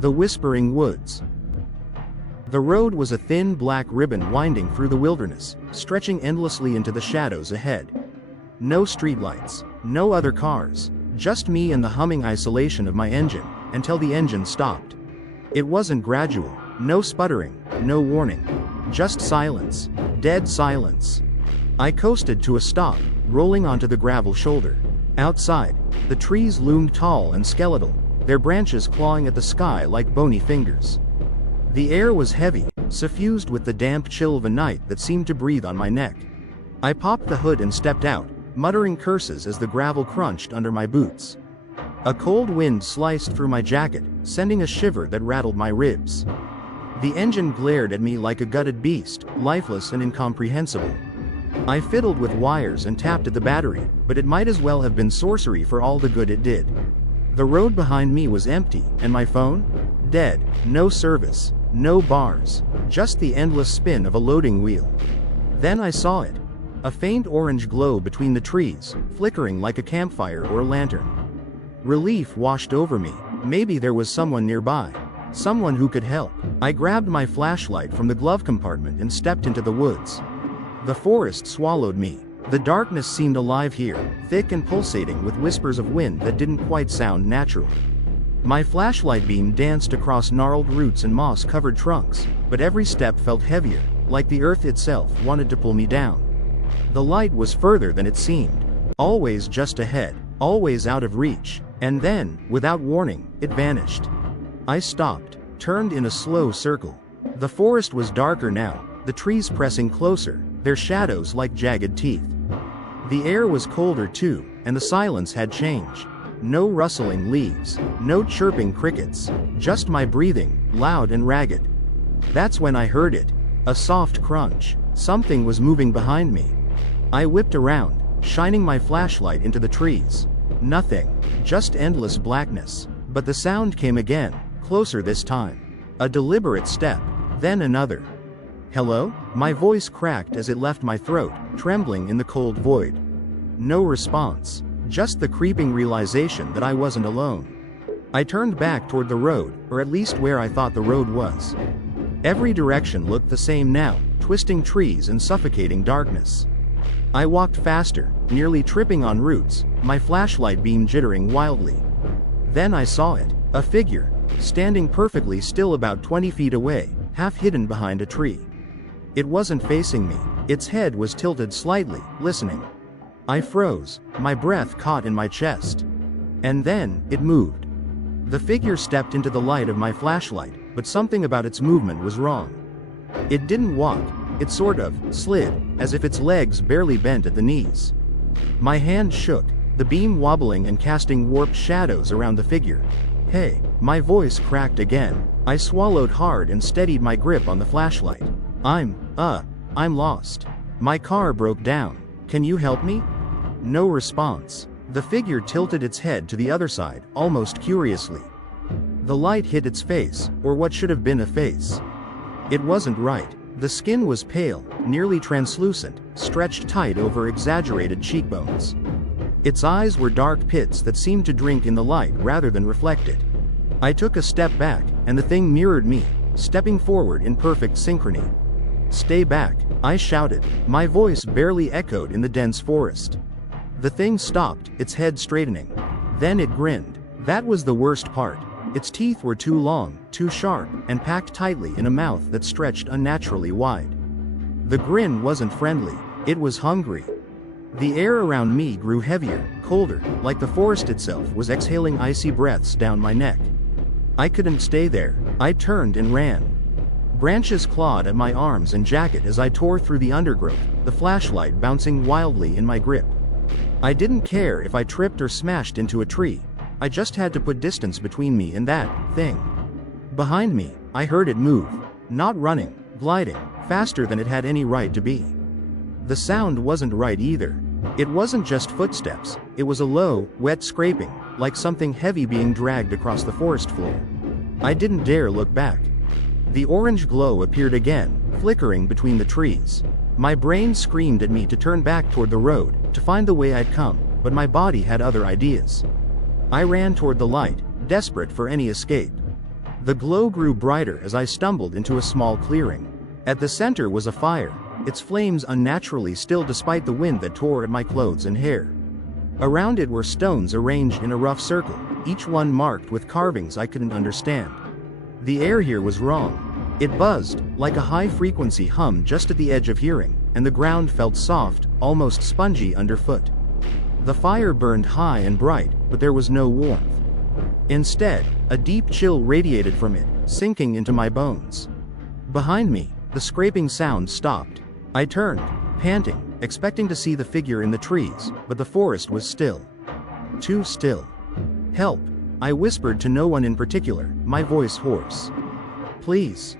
The Whispering Woods. The road was a thin black ribbon winding through the wilderness, stretching endlessly into the shadows ahead. No streetlights, no other cars, just me and the humming isolation of my engine, until the engine stopped. It wasn't gradual, no sputtering, no warning. Just silence, dead silence. I coasted to a stop, rolling onto the gravel shoulder. Outside, the trees loomed tall and skeletal, their branches clawing at the sky like bony fingers. The air was heavy, suffused with the damp chill of a night that seemed to breathe on my neck. I popped the hood and stepped out, muttering curses as the gravel crunched under my boots. A cold wind sliced through my jacket, sending a shiver that rattled my ribs. The engine glared at me like a gutted beast, lifeless and incomprehensible. I fiddled with wires and tapped at the battery, but it might as well have been sorcery for all the good it did. The road behind me was empty, and my phone? Dead, no service, no bars, just the endless spin of a loading wheel. Then I saw it. A faint orange glow between the trees, flickering like a campfire or a lantern. Relief washed over me. Maybe there was someone nearby. Someone who could help. I grabbed my flashlight from the glove compartment and stepped into the woods. The forest swallowed me. The darkness seemed alive here, thick and pulsating with whispers of wind that didn't quite sound natural. My flashlight beam danced across gnarled roots and moss-covered trunks, but every step felt heavier, like the earth itself wanted to pull me down. The light was further than it seemed. Always just ahead, always out of reach, and then, without warning, it vanished. I stopped, turned in a slow circle. The forest was darker now, the trees pressing closer, their shadows like jagged teeth. The air was colder too, and the silence had changed. No rustling leaves, no chirping crickets, just my breathing, loud and ragged. That's when I heard it. A soft crunch. Something was moving behind me. I whipped around, shining my flashlight into the trees. Nothing, just endless blackness. But the sound came again, closer this time. A deliberate step, then another. Hello? My voice cracked as it left my throat, trembling in the cold void. No response, just the creeping realization that I wasn't alone. I turned back toward the road, or at least where I thought the road was. Every direction looked the same now, twisting trees and suffocating darkness. I walked faster, nearly tripping on roots, my flashlight beam jittering wildly. Then I saw it, a figure, standing perfectly still about 20 feet away, half hidden behind a tree. It wasn't facing me, its head was tilted slightly, listening. I froze, my breath caught in my chest. And then, it moved. The figure stepped into the light of my flashlight, but something about its movement was wrong. It didn't walk, it sort of slid, as if its legs barely bent at the knees. My hand shook, the beam wobbling and casting warped shadows around the figure. Hey, my voice cracked again. I swallowed hard and steadied my grip on the flashlight. I'm lost. My car broke down. Can you help me? No response. The figure tilted its head to the other side, almost curiously. The light hit its face, or what should have been a face. It wasn't right. The skin was pale, nearly translucent, stretched tight over exaggerated cheekbones. Its eyes were dark pits that seemed to drink in the light rather than reflect it. I took a step back, and the thing mirrored me, stepping forward in perfect synchrony. Stay back, I shouted, my voice barely echoed in the dense forest. The thing stopped, its head straightening. Then it grinned. That was the worst part. Its teeth were too long, too sharp, and packed tightly in a mouth that stretched unnaturally wide. The grin wasn't friendly, it was hungry. The air around me grew heavier, colder, like the forest itself was exhaling icy breaths down my neck. I couldn't stay there. I turned and ran. Branches clawed at my arms and jacket as I tore through the undergrowth, the flashlight bouncing wildly in my grip. I didn't care if I tripped or smashed into a tree. I just had to put distance between me and that thing. Behind me, I heard it move. Not running, gliding, faster than it had any right to be. The sound wasn't right either. It wasn't just footsteps, it was a low, wet scraping, like something heavy being dragged across the forest floor. I didn't dare look back. The orange glow appeared again, flickering between the trees. My brain screamed at me to turn back toward the road, to find the way I'd come, but my body had other ideas. I ran toward the light, desperate for any escape. The glow grew brighter as I stumbled into a small clearing. At the center was a fire, its flames unnaturally still despite the wind that tore at my clothes and hair. Around it were stones arranged in a rough circle, each one marked with carvings I couldn't understand. The air here was wrong. It buzzed, like a high-frequency hum just at the edge of hearing, and the ground felt soft, almost spongy underfoot. The fire burned high and bright, but there was no warmth. Instead, a deep chill radiated from it, sinking into my bones. Behind me, the scraping sound stopped. I turned, panting, expecting to see the figure in the trees, but the forest was still. Too still. "Help," I whispered to no one in particular, my voice hoarse. "Please."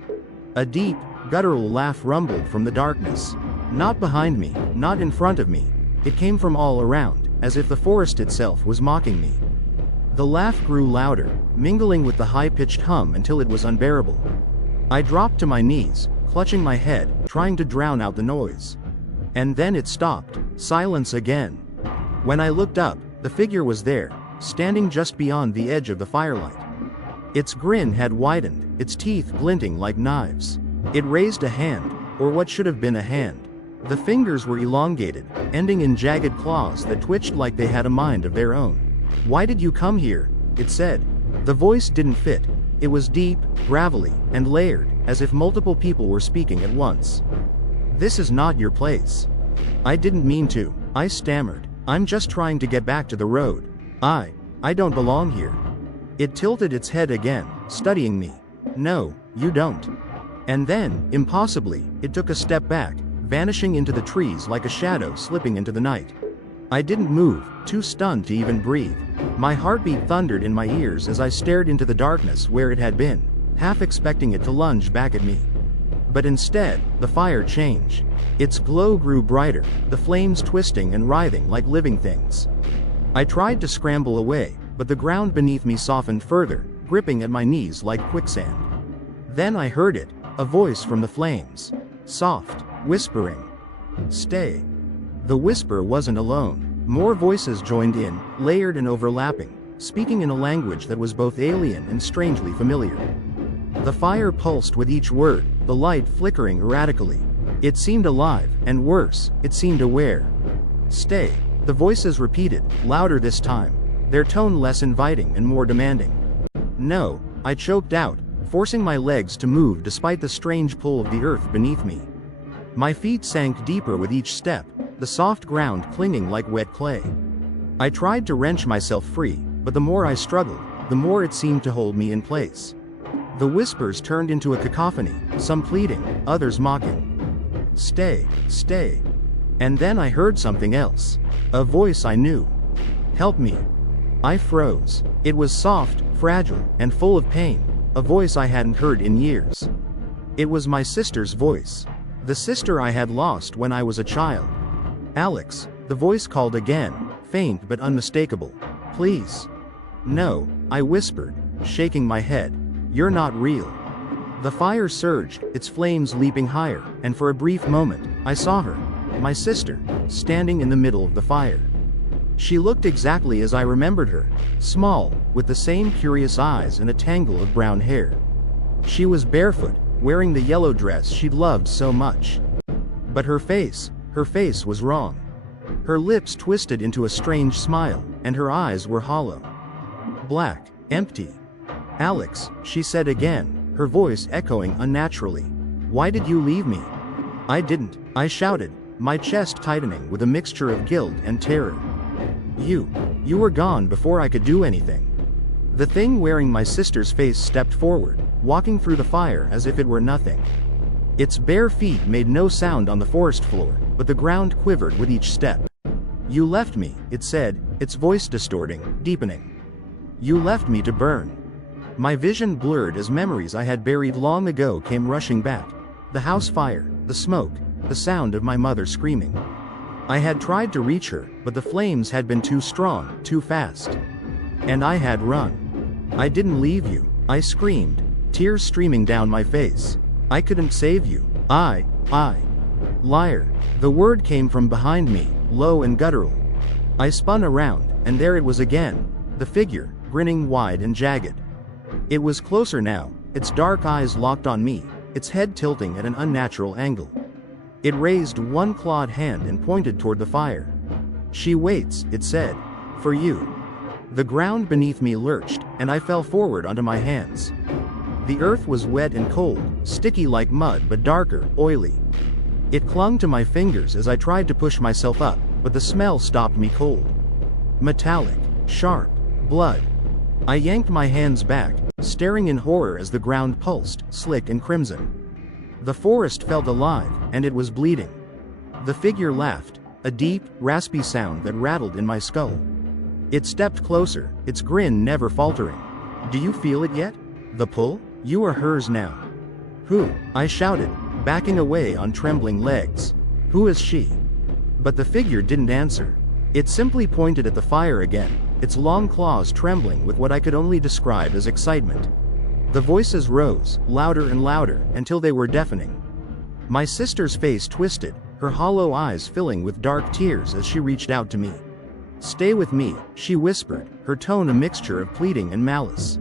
A deep, guttural laugh rumbled from the darkness. Not behind me, not in front of me. It came from all around, as if the forest itself was mocking me. The laugh grew louder, mingling with the high-pitched hum until it was unbearable. I dropped to my knees, clutching my head, trying to drown out the noise. And then it stopped. Silence again. When I looked up, the figure was there, standing just beyond the edge of the firelight. Its grin had widened, its teeth glinting like knives. It raised a hand, or what should have been a hand. The fingers were elongated, ending in jagged claws that twitched like they had a mind of their own. "Why did you come here?" it said. The voice didn't fit. It was deep, gravelly, and layered, as if multiple people were speaking at once. "This is not your place." "I didn't mean to," I stammered. "I'm just trying to get back to the road. I don't belong here." It tilted its head again, studying me. "No, you don't." And then, impossibly, it took a step back, vanishing into the trees like a shadow slipping into the night. I didn't move, too stunned to even breathe. My heartbeat thundered in my ears as I stared into the darkness where it had been, half expecting it to lunge back at me. But instead, the fire changed. Its glow grew brighter, the flames twisting and writhing like living things. I tried to scramble away, but the ground beneath me softened further, gripping at my knees like quicksand. Then I heard it, a voice from the flames. Soft, whispering. "Stay." The whisper wasn't alone. More voices joined in, layered and overlapping, speaking in a language that was both alien and strangely familiar. The fire pulsed with each word, the light flickering erratically. It seemed alive, and worse, it seemed aware. "Stay," the voices repeated, louder this time, their tone less inviting and more demanding. "No," I choked out, forcing my legs to move despite the strange pull of the earth beneath me. My feet sank deeper with each step, the soft ground clinging like wet clay. I tried to wrench myself free, but the more I struggled, the more it seemed to hold me in place. The whispers turned into a cacophony, some pleading, others mocking. "Stay, stay." And then I heard something else. A voice I knew. "Help me." I froze. It was soft, fragile, and full of pain, a voice I hadn't heard in years. It was my sister's voice. The sister I had lost when I was a child. "Alex," the voice called again, faint but unmistakable. "Please." "No," I whispered, shaking my head. "You're not real." The fire surged, its flames leaping higher, and for a brief moment, I saw her, my sister, standing in the middle of the fire. She looked exactly as I remembered her, small, with the same curious eyes and a tangle of brown hair. She was barefoot, wearing the yellow dress she'd loved so much. But her face was wrong. Her lips twisted into a strange smile, and her eyes were hollow. Black, empty. "Alex," she said again, her voice echoing unnaturally. "Why did you leave me?" "I didn't," I shouted, my chest tightening with a mixture of guilt and terror. You were gone before I could do anything." The thing wearing my sister's face stepped forward, walking through the fire as if it were nothing. Its bare feet made no sound on the forest floor, but the ground quivered with each step. "You left me," it said, its voice distorting, deepening. "You left me to burn." My vision blurred as memories I had buried long ago came rushing back. The house fire, the smoke, the sound of my mother screaming. I had tried to reach her, but the flames had been too strong, too fast. And I had run. "I didn't leave you," I screamed, tears streaming down my face. "I couldn't save you. I. Liar." The word came from behind me, low and guttural. I spun around, and there it was again, the figure, grinning wide and jagged. It was closer now, its dark eyes locked on me, its head tilting at an unnatural angle. It raised one clawed hand and pointed toward the fire. "She waits," it said. "For you." The ground beneath me lurched, and I fell forward onto my hands. The earth was wet and cold, sticky like mud but darker, oily. It clung to my fingers as I tried to push myself up, but the smell stopped me cold. Metallic, sharp, blood. I yanked my hands back, staring in horror as the ground pulsed, slick and crimson. The forest felt alive, and it was bleeding. The figure laughed, a deep, raspy sound that rattled in my skull. It stepped closer, its grin never faltering. "Do you feel it yet? The pull? You are hers now." "Who?" I shouted, backing away on trembling legs. "Who is she?" But the figure didn't answer. It simply pointed at the fire again, its long claws trembling with what I could only describe as excitement. The voices rose, louder and louder, until they were deafening. My sister's face twisted, her hollow eyes filling with dark tears as she reached out to me. "Stay with me," she whispered, her tone a mixture of pleading and malice.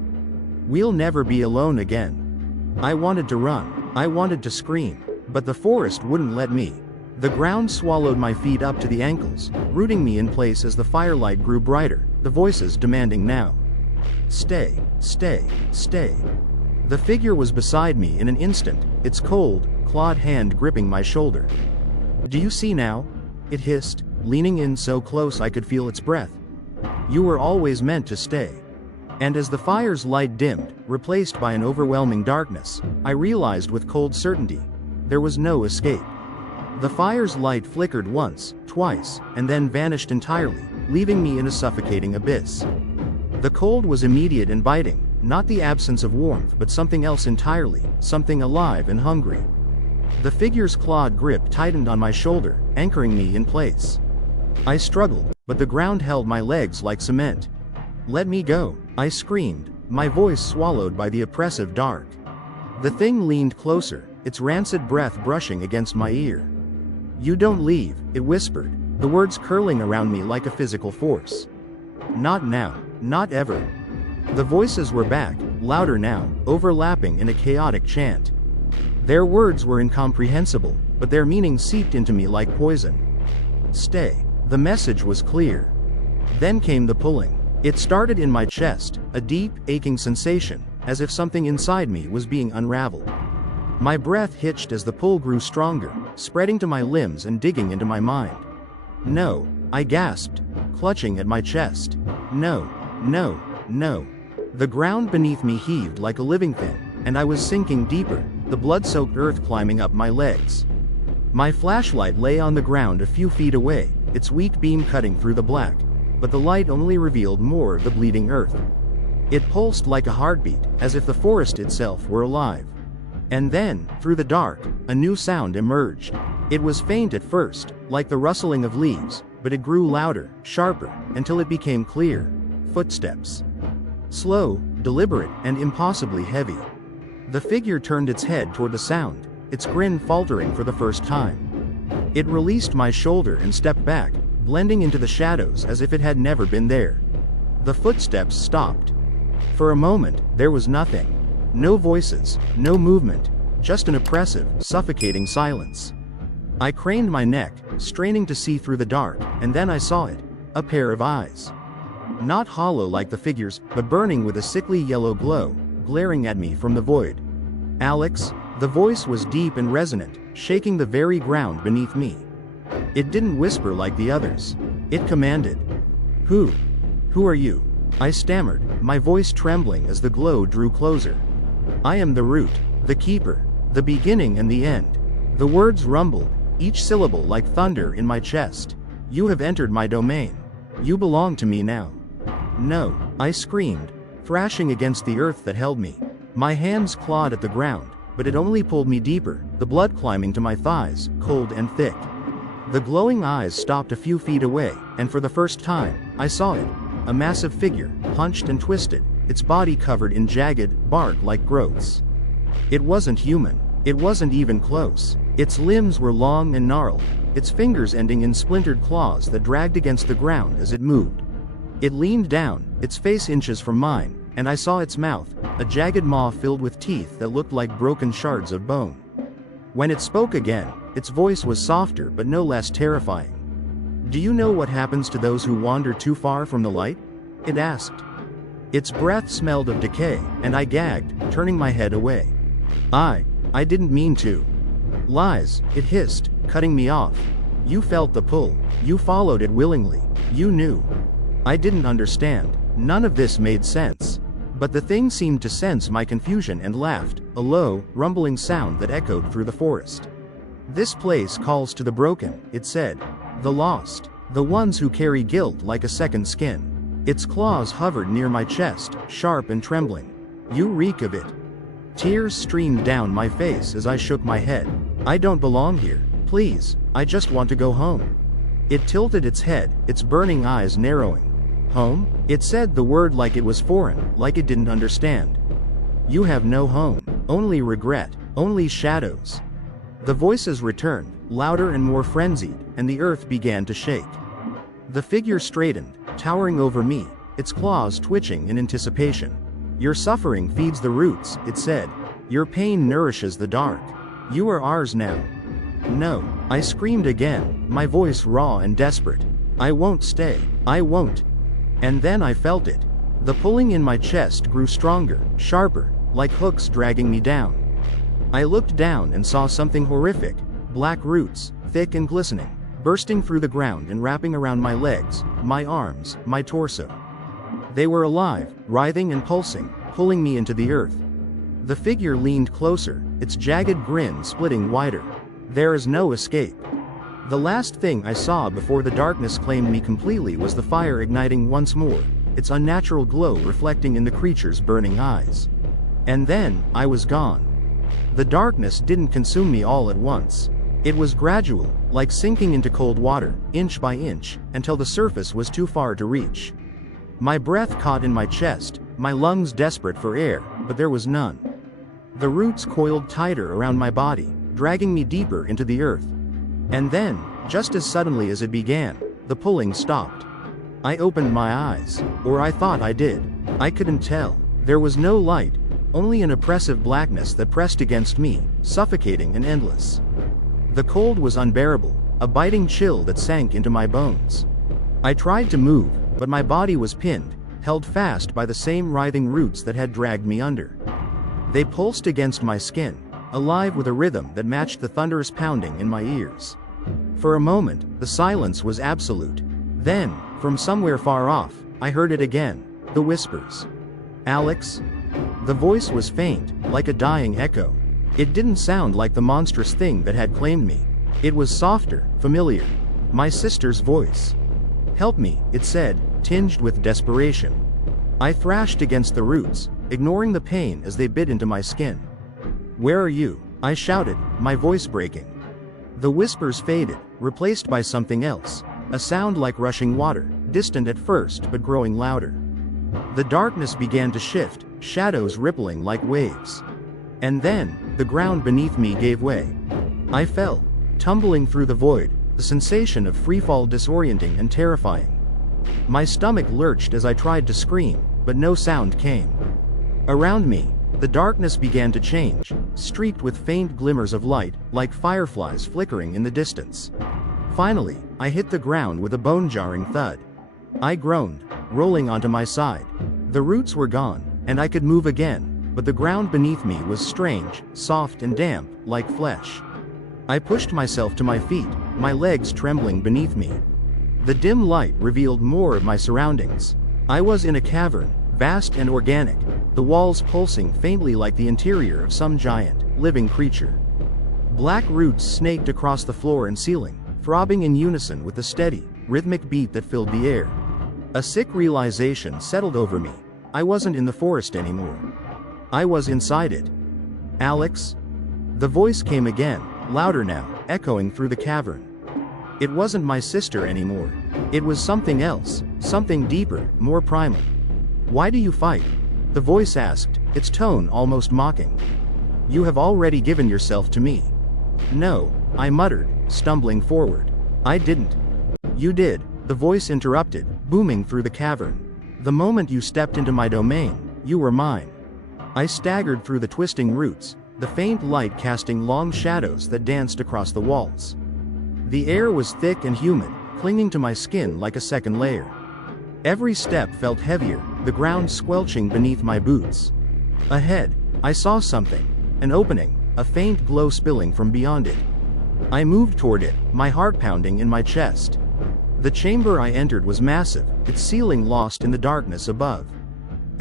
"We'll never be alone again." I wanted to run, I wanted to scream, but the forest wouldn't let me. The ground swallowed my feet up to the ankles, rooting me in place as the firelight grew brighter, the voices demanding now. "Stay, stay, stay." The figure was beside me in an instant, its cold, clawed hand gripping my shoulder. "Do you see now?" it hissed, leaning in so close I could feel its breath. "You were always meant to stay." And as the fire's light dimmed, replaced by an overwhelming darkness, I realized with cold certainty, there was no escape. The fire's light flickered once, twice, and then vanished entirely, leaving me in a suffocating abyss. The cold was immediate and biting, not the absence of warmth but something else entirely, something alive and hungry. The figure's clawed grip tightened on my shoulder, anchoring me in place. I struggled, but the ground held my legs like cement. "Let me go," I screamed, my voice swallowed by the oppressive dark. The thing leaned closer, its rancid breath brushing against my ear. "You don't leave," it whispered, the words curling around me like a physical force. "Not now, not ever." The voices were back, louder now, overlapping in a chaotic chant. Their words were incomprehensible, but their meaning seeped into me like poison. "Stay." The message was clear. Then came the pulling. It started in my chest, a deep, aching sensation, as if something inside me was being unraveled. My breath hitched as the pull grew stronger, spreading to my limbs and digging into my mind. "No," I gasped, clutching at my chest. "No, no, no." The ground beneath me heaved like a living thing, and I was sinking deeper, the blood-soaked earth climbing up my legs. My flashlight lay on the ground a few feet away, its weak beam cutting through the black, but the light only revealed more of the bleeding earth. It pulsed like a heartbeat, as if the forest itself were alive. And then, through the dark, a new sound emerged. It was faint at first, like the rustling of leaves, but it grew louder, sharper, until it became clear. Footsteps. Slow, deliberate, and impossibly heavy. The figure turned its head toward the sound, its grin faltering for the first time. It released my shoulder and stepped back, blending into the shadows as if it had never been there. The footsteps stopped. For a moment, there was nothing. No voices, no movement, just an oppressive, suffocating silence. I craned my neck, straining to see through the dark, and then I saw it. A pair of eyes. Not hollow like the figures, but burning with a sickly yellow glow, glaring at me from the void. "Alex?" The voice was deep and resonant, shaking the very ground beneath me. It didn't whisper like the others. It commanded. "Who? Who are you?" I stammered, my voice trembling as the glow drew closer. "I am the root, the keeper, the beginning and the end." The words rumbled, each syllable like thunder in my chest. "You have entered my domain. You belong to me now." "No," I screamed, thrashing against the earth that held me. My hands clawed at the ground, but it only pulled me deeper, the blood climbing to my thighs, cold and thick. The glowing eyes stopped a few feet away, and for the first time, I saw it. A massive figure, hunched and twisted, its body covered in jagged, bark-like growths. It wasn't human. It wasn't even close. Its limbs were long and gnarled, its fingers ending in splintered claws that dragged against the ground as it moved. It leaned down, its face inches from mine, and I saw its mouth, a jagged maw filled with teeth that looked like broken shards of bone. When it spoke again, its voice was softer but no less terrifying. "Do you know what happens to those who wander too far from the light?" it asked. Its breath smelled of decay, and I gagged, turning my head away. I didn't mean to." "Lies," it hissed, cutting me off. "You felt the pull. You followed it willingly. You knew." I didn't understand. None of this made sense. But the thing seemed to sense my confusion and laughed, a low, rumbling sound that echoed through the forest. "This place calls to the broken," it said. "The lost. The ones who carry guilt like a second skin." Its claws hovered near my chest, sharp and trembling. "You reek of it." Tears streamed down my face as I shook my head. "I don't belong here. Please, I just want to go home." It tilted its head, its burning eyes narrowing. "Home?" It said the word like it was foreign, like it didn't understand. "You have no home. Only regret. Only shadows." The voices returned, louder and more frenzied, and the earth began to shake. The figure straightened, towering over me, its claws twitching in anticipation. "Your suffering feeds the roots," it said. "Your pain nourishes the dark. You are ours now." "No," I screamed again, my voice raw and desperate. "I won't stay. I won't." And then I felt it. The pulling in my chest grew stronger, sharper, like hooks dragging me down. I looked down and saw something horrific, black roots, thick and glistening, bursting through the ground and wrapping around my legs, my arms, my torso. They were alive, writhing and pulsing, pulling me into the earth. The figure leaned closer, its jagged grin splitting wider. "There is no escape." The last thing I saw before the darkness claimed me completely was the fire igniting once more, its unnatural glow reflecting in the creature's burning eyes. And then, I was gone. The darkness didn't consume me all at once. It was gradual, like sinking into cold water, inch by inch, until the surface was too far to reach. My breath caught in my chest, my lungs desperate for air, but there was none. The roots coiled tighter around my body, dragging me deeper into the earth. And then, just as suddenly as it began, the pulling stopped. I opened my eyes, or I thought I did. I couldn't tell. There was no light, only an oppressive blackness that pressed against me, suffocating and endless. The cold was unbearable, a biting chill that sank into my bones. I tried to move, but my body was pinned, held fast by the same writhing roots that had dragged me under. They pulsed against my skin, alive with a rhythm that matched the thunderous pounding in my ears. For a moment, the silence was absolute. Then, from somewhere far off, I heard it again, the whispers. "Alex?" The voice was faint, like a dying echo. It didn't sound like the monstrous thing that had claimed me. It was softer, familiar. My sister's voice. "Help me," it said, tinged with desperation. I thrashed against the roots, ignoring the pain as they bit into my skin. "Where are you?" I shouted, my voice breaking. The whispers faded, replaced by something else, a sound like rushing water, distant at first but growing louder. The darkness began to shift, shadows rippling like waves. And then, the ground beneath me gave way. I fell, tumbling through the void, the sensation of freefall disorienting and terrifying. My stomach lurched as I tried to scream, but no sound came. Around me, the darkness began to change, streaked with faint glimmers of light, like fireflies flickering in the distance. Finally, I hit the ground with a bone-jarring thud. I groaned, rolling onto my side. The roots were gone, and I could move again, but the ground beneath me was strange, soft and damp, like flesh. I pushed myself to my feet, my legs trembling beneath me. The dim light revealed more of my surroundings. I was in a cavern, vast and organic, the walls pulsing faintly like the interior of some giant, living creature. Black roots snaked across the floor and ceiling, throbbing in unison with the steady, rhythmic beat that filled the air. A sick realization settled over me. I wasn't in the forest anymore. I was inside it. "Alex?" The voice came again, louder now, echoing through the cavern. It wasn't my sister anymore. It was something else, something deeper, more primal. "Why do you fight?" the voice asked, its tone almost mocking. "You have already given yourself to me." "No," I muttered, stumbling forward. "I didn't." "You did," the voice interrupted, booming through the cavern. "The moment you stepped into my domain, You were mine. I staggered through the twisting roots, the faint light casting long shadows that danced across the walls. The air was thick and humid, clinging to my skin like a second layer. Every step felt heavier, the ground squelching beneath my boots. Ahead, I saw something, an opening, a faint glow spilling from beyond it. I moved toward it, my heart pounding in my chest. The chamber I entered was massive, its ceiling lost in the darkness above.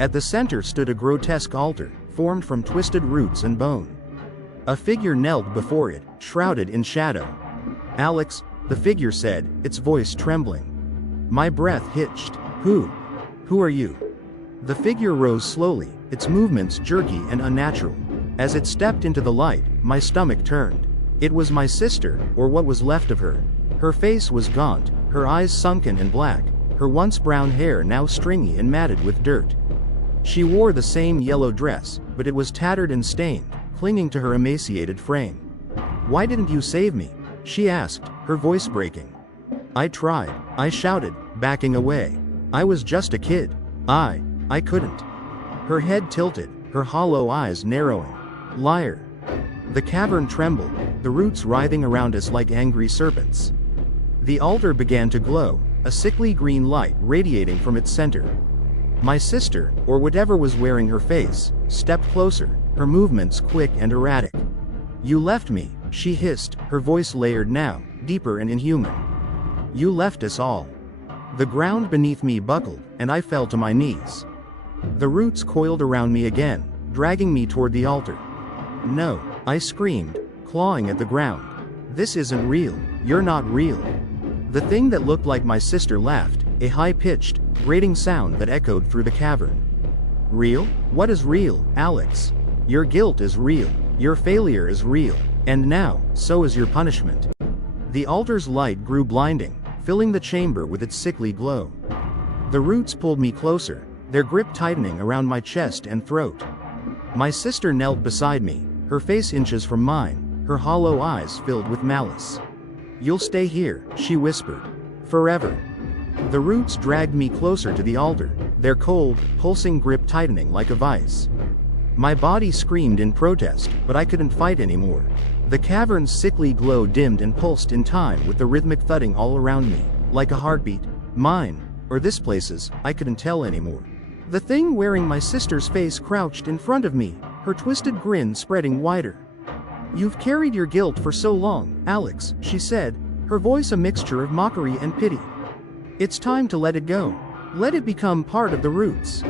At the center stood a grotesque altar, formed from twisted roots and bone. A figure knelt before it, shrouded in shadow. "Alex," the figure said, its voice trembling. My breath hitched. Who are you?" The figure rose slowly, its movements jerky and unnatural. As it stepped into the light, my stomach turned. It was my sister, or what was left of her. Her face was gaunt, her eyes sunken and black, her once brown hair now stringy and matted with dirt. She wore the same yellow dress, but it was tattered and stained, clinging to her emaciated frame. "Why didn't you save me?" she asked, her voice breaking. "I tried," I shouted, backing away. "I was just a kid. I couldn't." Her head tilted, her hollow eyes narrowing. "Liar." The cavern trembled, the roots writhing around us like angry serpents. The altar began to glow, a sickly green light radiating from its center. My sister, or whatever was wearing her face, stepped closer, her movements quick and erratic. "You left me," she hissed, her voice layered now, deeper and inhuman. "You left us all." The ground beneath me buckled, and I fell to my knees. The roots coiled around me again, dragging me toward the altar. "No," I screamed, clawing at the ground. "This isn't real. You're not real." The thing that looked like my sister laughed, a high-pitched, grating sound that echoed through the cavern. "Real? What is real, Alex? Your guilt is real. Your failure is real. And now, so is your punishment." The altar's light grew blinding, filling the chamber with its sickly glow. The roots pulled me closer, their grip tightening around my chest and throat. My sister knelt beside me, her face inches from mine, her hollow eyes filled with malice. "You'll stay here," she whispered. "Forever." The roots dragged me closer to the altar, their cold, pulsing grip tightening like a vice. My body screamed in protest, but I couldn't fight anymore. The cavern's sickly glow dimmed and pulsed in time with the rhythmic thudding all around me, like a heartbeat. Mine, or this place's, I couldn't tell anymore. The thing wearing my sister's face crouched in front of me, her twisted grin spreading wider. "You've carried your guilt for so long, Alex," she said, her voice a mixture of mockery and pity. "It's time to let it go. Let it become part of the roots."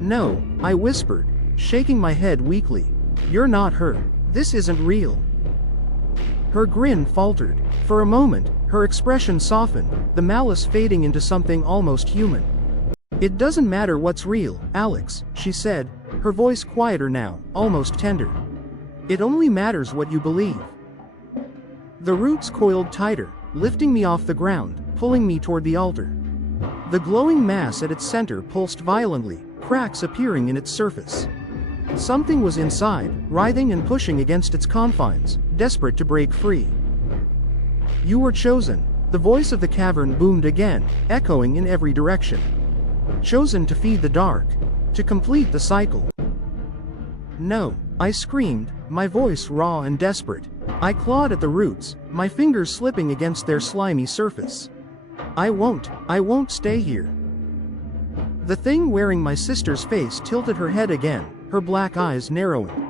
"No," I whispered, shaking my head weakly. "You're not her. This isn't real." Her grin faltered. For a moment, her expression softened, the malice fading into something almost human. "It doesn't matter what's real, Alex," she said, her voice quieter now, almost tender. "It only matters what you believe." The roots coiled tighter, lifting me off the ground, pulling me toward the altar. The glowing mass at its center pulsed violently, cracks appearing in its surface. Something was inside, writhing and pushing against its confines, desperate to break free. "You were chosen," the voice of the cavern boomed again, echoing in every direction. "Chosen to feed the dark, to complete the cycle." "No," I screamed, my voice raw and desperate. I clawed at the roots, my fingers slipping against their slimy surface. I won't stay here." The thing wearing my sister's face tilted her head again, her black eyes narrowing.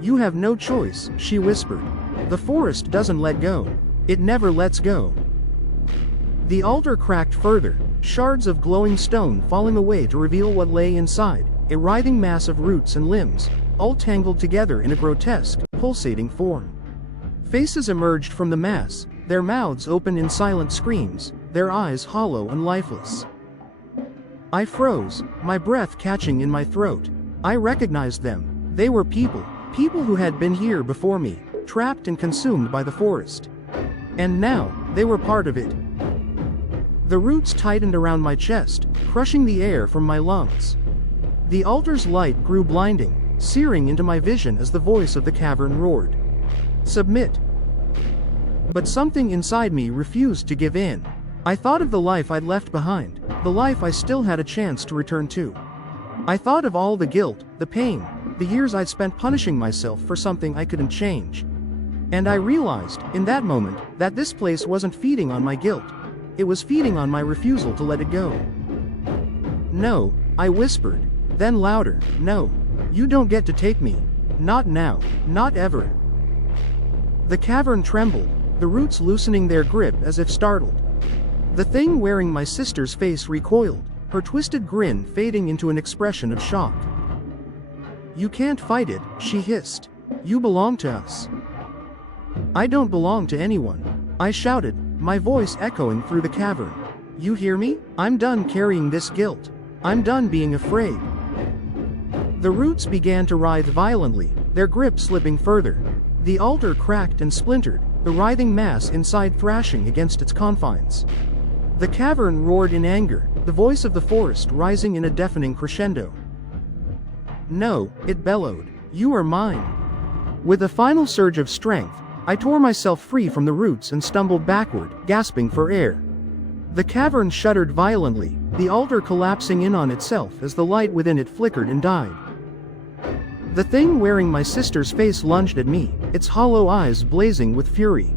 "You have no choice," she whispered. "The forest doesn't let go. It never lets go." The altar cracked further, shards of glowing stone falling away to reveal what lay inside, a writhing mass of roots and limbs, all tangled together in a grotesque, pulsating form. Faces emerged from the mass, their mouths open in silent screams, their eyes hollow and lifeless. I froze, my breath catching in my throat. I recognized them. They were people who had been here before me, trapped and consumed by the forest. And now, they were part of it. The roots tightened around my chest, crushing the air from my lungs. The altar's light grew blinding, searing into my vision as the voice of the cavern roared. "Submit." But something inside me refused to give in. I thought of the life I'd left behind, the life I still had a chance to return to. I thought of all the guilt, the pain, the years I'd spent punishing myself for something I couldn't change. And I realized, in that moment, that this place wasn't feeding on my guilt. It was feeding on my refusal to let it go. No, I whispered. Then louder, no. You don't get to take me. Not now, not ever. The cavern trembled, the roots loosening their grip as if startled. The thing wearing my sister's face recoiled, her twisted grin fading into an expression of shock. You can't fight it, she hissed. You belong to us. I don't belong to anyone, I shouted, my voice echoing through the cavern. You hear me? I'm done carrying this guilt. I'm done being afraid. The roots began to writhe violently, their grip slipping further. The altar cracked and splintered, the writhing mass inside thrashing against its confines. The cavern roared in anger, the voice of the forest rising in a deafening crescendo. No, it bellowed. You are mine. With a final surge of strength, I tore myself free from the roots and stumbled backward, gasping for air. The cavern shuddered violently, the altar collapsing in on itself as the light within it flickered and died. The thing wearing my sister's face lunged at me, its hollow eyes blazing with fury.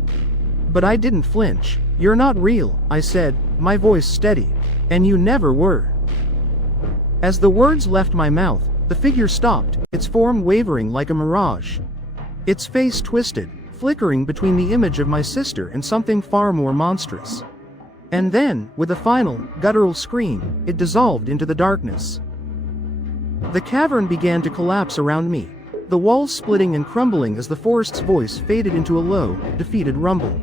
But I didn't flinch. You're not real, I said, my voice steady. And you never were. As the words left my mouth, the figure stopped, its form wavering like a mirage. Its face twisted, flickering between the image of my sister and something far more monstrous. And then, with a final, guttural scream, it dissolved into the darkness. The cavern began to collapse around me, the walls splitting and crumbling as the forest's voice faded into a low, defeated rumble.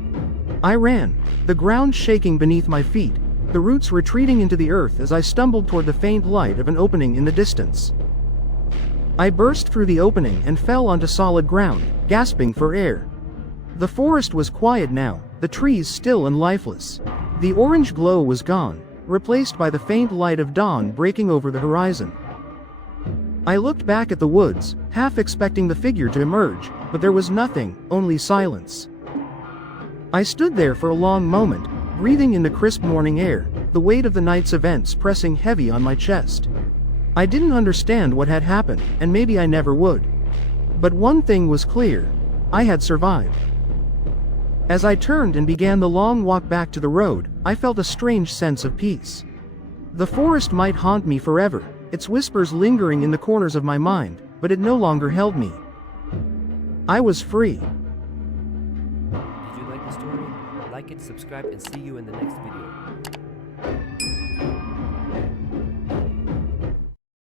I ran, the ground shaking beneath my feet, the roots retreating into the earth as I stumbled toward the faint light of an opening in the distance. I burst through the opening and fell onto solid ground, gasping for air. The forest was quiet now, the trees still and lifeless. The orange glow was gone, replaced by the faint light of dawn breaking over the horizon. I looked back at the woods, half expecting the figure to emerge, but there was nothing, only silence. I stood there for a long moment, breathing in the crisp morning air, the weight of the night's events pressing heavy on my chest. I didn't understand what had happened, and maybe I never would. But one thing was clear. I had survived. As I turned and began the long walk back to the road, I felt a strange sense of peace. The forest might haunt me forever, its whispers lingering in the corners of my mind, but it no longer held me. I was free. Did you like the story? Like it, subscribe, and see you in the next video.